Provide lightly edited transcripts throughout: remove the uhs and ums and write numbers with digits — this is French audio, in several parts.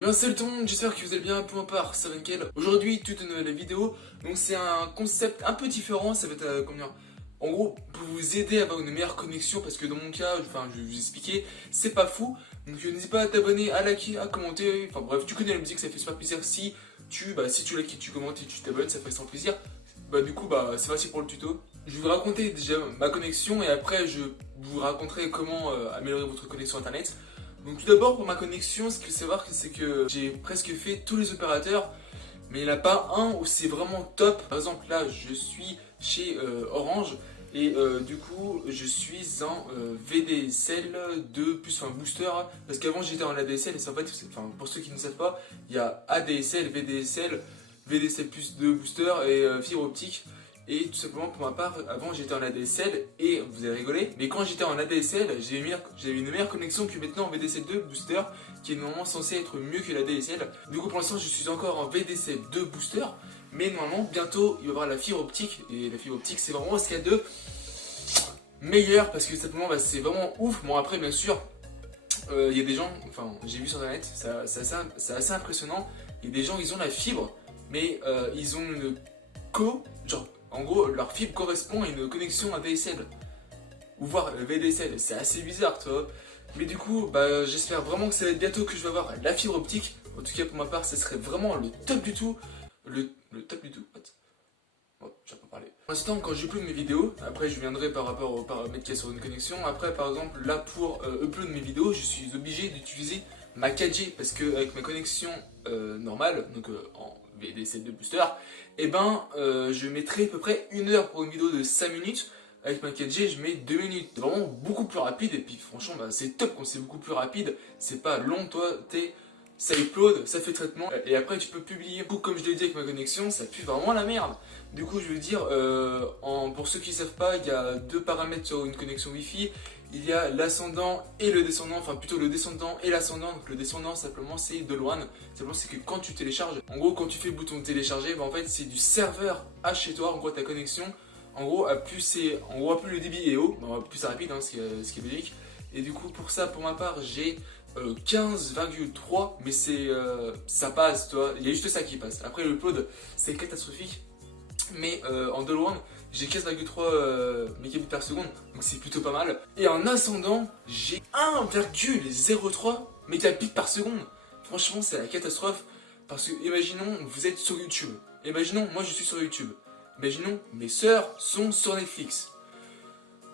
Bien salut tout le monde, j'espère que vous allez bien, point part, ça va nickel. Aujourd'hui, toute une nouvelle vidéo, donc c'est un concept un peu différent, ça va être, comment dire, en gros, pour vous aider à avoir une meilleure connexion, parce que dans mon cas, enfin, je vais vous expliquer, c'est pas fou, donc n'hésite pas à t'abonner, à liker, à commenter, enfin bref, tu connais la musique, ça fait super plaisir, si tu likes, tu commentes et tu t'abonnes, ça fait sans plaisir. Du coup, c'est parti pour le tuto. Je vais vous raconter déjà ma connexion, et après, je vous raconterai comment améliorer votre connexion internet. Donc tout d'abord pour ma connexion, ce qu'il faut savoir c'est que j'ai presque fait tous les opérateurs, mais il n'y en a pas un où c'est vraiment top. Par exemple là je suis chez Orange et du coup je suis en VDSL 2 plus un booster parce qu'avant j'étais en ADSL et c'est en fait, enfin, pour ceux qui ne savent pas, il y a ADSL, VDSL, VDSL plus 2 booster et fibre optique. Et tout simplement pour ma part, avant j'étais en ADSL et vous avez rigolé, mais quand j'étais en ADSL, j'avais une meilleure connexion que maintenant en VDSL 2 Booster, qui est normalement censé être mieux que l'ADSL. Du coup pour l'instant je suis encore en VDSL 2 Booster, mais normalement bientôt il va y avoir la fibre optique, et la fibre optique c'est vraiment ce qu'il y a de meilleur, parce que simplement c'est vraiment ouf. Bon après bien sûr, il y a des gens, enfin j'ai vu sur internet, c'est assez impressionnant, il y a des gens ils ont la fibre, mais ils ont une genre en gros, leur fibre correspond à une connexion ADSL, ou voire VDSL, c'est assez bizarre, toi. Mais du coup, j'espère vraiment que ça va être bientôt que je vais avoir la fibre optique. En tout cas, pour ma part, ce serait vraiment le top du tout. Le top du tout, what? Bon, j'ai pas parlé. Pour l'instant, quand j'upload mes vidéos, après je viendrai par rapport aux paramètres qu'il y a sur une connexion. Après, par exemple, là pour upload mes vidéos, je suis obligé d'utiliser ma 4G parce que avec ma connexion normale, donc en VDSL2 booster, je mettrai à peu près 1 heure pour une vidéo de 5 minutes. Avec ma 4G, je mets 2 minutes. C'est vraiment beaucoup plus rapide et puis franchement, c'est top quand c'est beaucoup plus rapide. C'est pas long, toi, ça upload, ça fait traitement et après tu peux publier. Du coup, comme je l'ai dit avec ma connexion, ça pue vraiment la merde. Du coup, je veux dire, pour ceux qui ne savent pas, il y a deux paramètres sur une connexion Wi-Fi. Il y a l'ascendant et le descendant, enfin plutôt le descendant et l'ascendant. Donc le descendant simplement c'est de loin. Simplement c'est que quand tu télécharges, en gros quand tu fais le bouton télécharger, en fait c'est du serveur à chez toi, en gros ta connexion. En gros, plus le débit est haut, plus c'est rapide, ce qui est logique. Et du coup pour ça, pour ma part, j'ai 15,3, mais ça passe, toi. Il y a juste ça qui passe. Après le upload c'est catastrophique. Mais en de loin, j'ai 15,3 mégabits par seconde, donc c'est plutôt pas mal. Et en ascendant, j'ai 1,03 mégabits par seconde. Franchement, c'est la catastrophe. Parce que, imaginons, vous êtes sur YouTube. Imaginons, moi je suis sur YouTube. Imaginons, mes sœurs sont sur Netflix.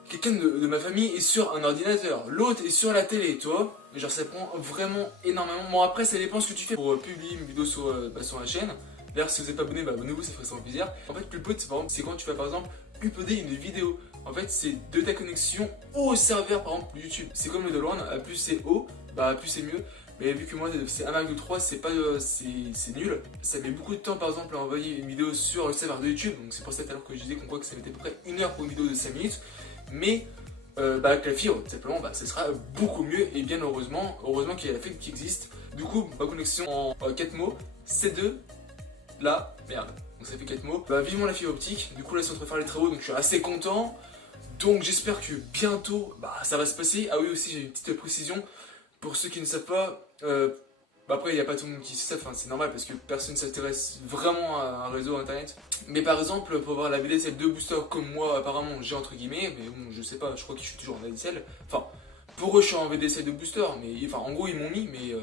Quelqu'un de ma famille est sur un ordinateur. L'autre est sur la télé, tu vois. Genre, ça prend vraiment énormément. Bon, après, ça dépend ce que tu fais pour publier une vidéo sur la chaîne. D'ailleurs, si vous n'êtes pas abonné, abonnez-vous, ça ferait sans plaisir. En fait, l'upload, c'est quand tu vas par exemple uploader une vidéo. En fait, c'est de ta connexion au serveur, par exemple, YouTube. C'est comme le de loin, à plus c'est haut, plus c'est mieux. Mais vu que moi c'est 1,3, c'est nul. Ça met beaucoup de temps par exemple à envoyer une vidéo sur le serveur de YouTube. Donc c'est pour ça tout à l'heure que je disais qu'on croit que ça mettait à peu près 1 heure pour une vidéo de 5 minutes. Mais avec la fibre, tout simplement, ça sera beaucoup mieux. Et bien heureusement qu'il y a la fibre qui existe. Du coup, ma connexion en 4 mots, C2, là, merde, donc ça fait 4 mots. Vivement la fibre optique, du coup là c'est en train de faire les travaux, donc je suis assez content. Donc j'espère que bientôt, ça va se passer. Ah oui aussi j'ai une petite précision, pour ceux qui ne savent pas, après il n'y a pas tout le monde qui sait ça, c'est normal parce que personne ne s'intéresse vraiment à un réseau internet. Mais par exemple pour avoir la VDSL 2 booster comme moi apparemment j'ai entre guillemets, mais bon je sais pas, je crois que je suis toujours en ADSL. Enfin, pour eux je suis en VDSL 2 booster, mais enfin en gros ils m'ont mis, mais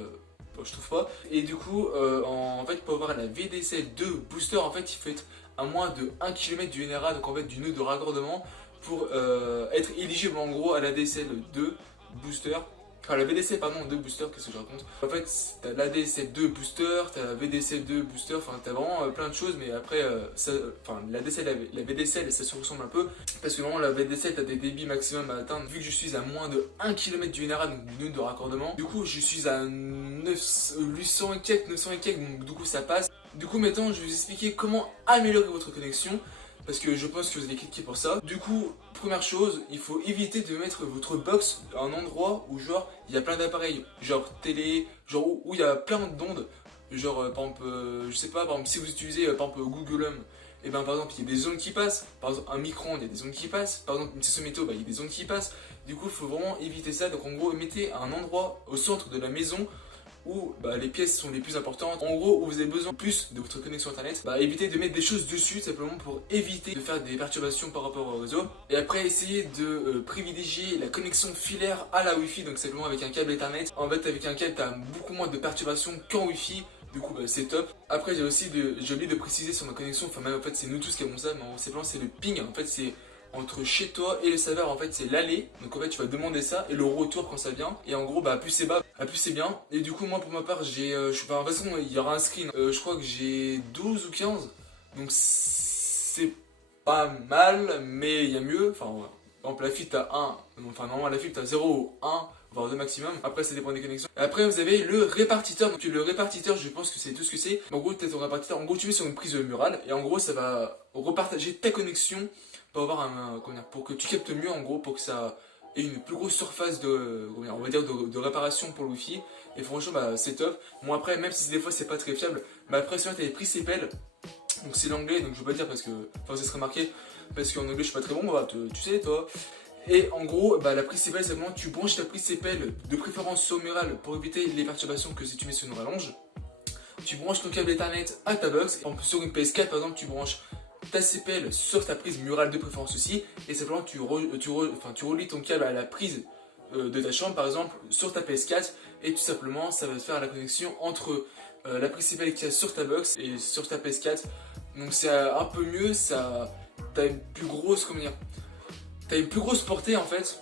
je trouve pas. Et du coup, en fait, pour avoir la VDSL 2 booster, en fait, il faut être à moins de 1 km du NRA, donc en fait du nœud de raccordement, pour être éligible en gros à la DSL 2 booster. Enfin, la VDSL, pardon, 2 booster, qu'est-ce que je raconte? En fait, t'as la DSL 2 booster, t'as la VDSL 2 booster, enfin, t'as vraiment plein de choses, mais après, la DSL, la VDSL, ça se ressemble un peu, parce que vraiment, la VDSL, t'as des débits maximum à atteindre. Vu que je suis à moins de 1 km du NRA, donc du nœud de raccordement, du coup, je suis à 800 et quelques, 900 et quelques, donc du coup, ça passe. Du coup, maintenant, je vais vous expliquer comment améliorer votre connexion. Parce que je pense que vous allez cliquer pour ça. Du coup, première chose, il faut éviter de mettre votre box à un endroit où genre il y a plein d'appareils, genre télé, genre où il y a plein d'ondes. Genre par exemple, je sais pas, par exemple si vous utilisez par exemple Google Home, et par exemple il y a des ondes qui passent. Par exemple un micro-ondes, il y a des ondes qui passent. Par exemple une station météo, il y a des ondes qui passent. Du coup, il faut vraiment éviter ça. Donc en gros, mettez à un endroit au centre de la maison où les pièces sont les plus importantes, en gros où vous avez besoin plus de votre connexion internet, évitez de mettre des choses dessus simplement pour éviter de faire des perturbations par rapport au réseau. Et après essayez de privilégier la connexion filaire à la Wi-Fi, donc simplement avec un câble Ethernet. En fait avec un câble tu as beaucoup moins de perturbations qu'en Wi-Fi. Du coup c'est top. Après j'ai oublié de préciser sur ma connexion, enfin même en fait c'est nous tous qui avons ça, mais en simplement c'est le ping, en fait c'est entre chez toi et le serveur, en fait c'est l'aller, donc en fait tu vas demander ça et le retour quand ça vient, et en gros plus c'est bas, plus c'est bien. Et du coup moi pour ma part j'ai, de toute façon il y aura un screen, je crois que j'ai 12 ou 15, donc c'est pas mal, mais il y a mieux, enfin ouais. Par exemple la fibre t'as 1, enfin normalement la fibre t'as 0 ou 1, voire 2 maximum, après ça dépend des connexions. Et après vous avez le répartiteur, donc le répartiteur je pense que c'est tout ce que c'est. En gros t'as ton répartiteur, en gros tu mets sur une prise murale, et en gros ça va repartager ta connexion pour avoir pour que tu captes mieux, en gros, pour que ça ait une plus grosse surface on va dire de réparation pour le Wi-Fi. Et franchement c'est top. Bon après même si des fois c'est pas très fiable, après sinon t'as les prix CPL, donc c'est l'anglais, donc je veux pas dire parce que, enfin ça serait marqué, parce qu'en anglais je suis pas très bon, tu sais toi. Et en gros, la prise CPL, c'est vraiment tu branches ta prise CPL de préférence sur murale pour éviter les perturbations que si tu mets sur une rallonge. Tu branches ton câble Ethernet à ta box, et sur une PS4 par exemple tu branches ta CPL sur ta prise murale de préférence aussi, et simplement tu relis ton câble à la prise de ta chambre par exemple sur ta PS4, et tout simplement ça va te faire la connexion entre la prise CPL qu'il y a sur ta box et sur ta PS4. Donc c'est un peu mieux, t'as une plus grosse, t'as une plus grosse portée en fait.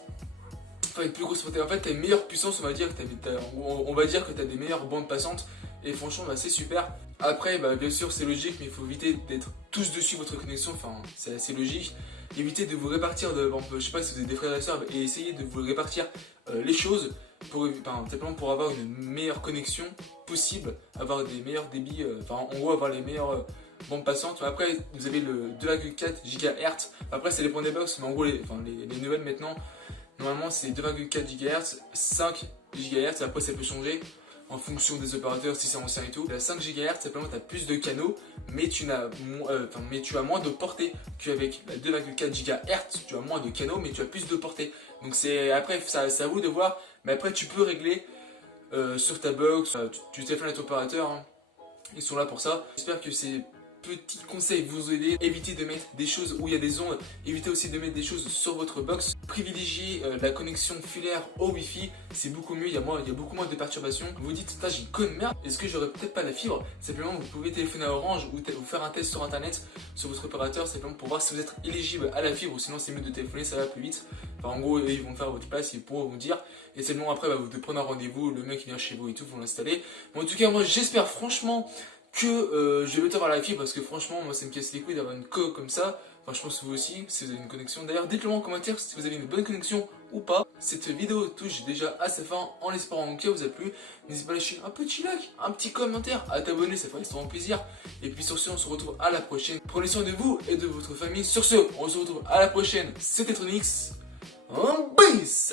Enfin une plus grosse portée, en fait t'as une meilleure puissance, on va dire que t'as des meilleures bandes passantes. Et franchement c'est super. Après bien sûr c'est logique, mais il faut éviter d'être tous dessus votre connexion, enfin c'est assez logique. Évitez de vous répartir, je sais pas si vous avez des frères et sœurs, et essayez de vous répartir les choses simplement pour avoir une meilleure connexion possible, avoir des meilleurs débits, en gros avoir les meilleures bandes passantes. Après vous avez le 2,4 GHz, après ça dépend des box, mais en gros les nouvelles maintenant, normalement c'est 2,4 GHz, 5 GHz, après ça peut changer en fonction des opérateurs si c'est ancien et tout. La 5 GHz, simplement tu as plus de canaux, mais tu as moins de portée qu'avec la 2,4 GHz. Tu as moins de canaux, mais tu as plus de portée. Donc après, c'est à vous de voir. Mais après, tu peux régler sur ta box, tu téléphones à ton opérateur, hein. Ils sont là pour ça. J'espère que ces petits conseils vous aider. Évitez de mettre des choses où il y a des ondes. Évitez aussi de mettre des choses sur votre box. Privilégiez la connexion filaire au Wi-Fi. C'est beaucoup mieux, il y a beaucoup moins de perturbations. Vous dites, j'ai une conne merde, est-ce que j'aurais peut-être pas la fibre? Simplement vous pouvez téléphoner à Orange ou faire un test sur internet sur votre opérateur, simplement pour voir si vous êtes éligible à la fibre, ou sinon c'est mieux de téléphoner, ça va plus vite. Enfin en gros ils vont faire votre place, ils pourront vous dire. Et c'est le moment après vous devez prendre un rendez-vous, le mec vient chez vous et tout, vous l'installez. Bon, en tout cas moi j'espère franchement que je vais bientôt avoir la fibre, parce que franchement moi ça me casse les couilles d'avoir une co comme ça. Enfin je pense que vous aussi, si vous avez une connexion. D'ailleurs dites-le moi en commentaire si vous avez une bonne connexion ou pas. Cette vidéo touche déjà à sa fin, en espérant qu'elle vous a plu. N'hésitez pas à lâcher un petit like, un petit commentaire, à t'abonner, ça ferait extrêmement plaisir. Et puis sur ce on se retrouve à la prochaine. Prenez soin de vous et de votre famille. Sur ce on se retrouve à la prochaine. C'était Tronix, en bis.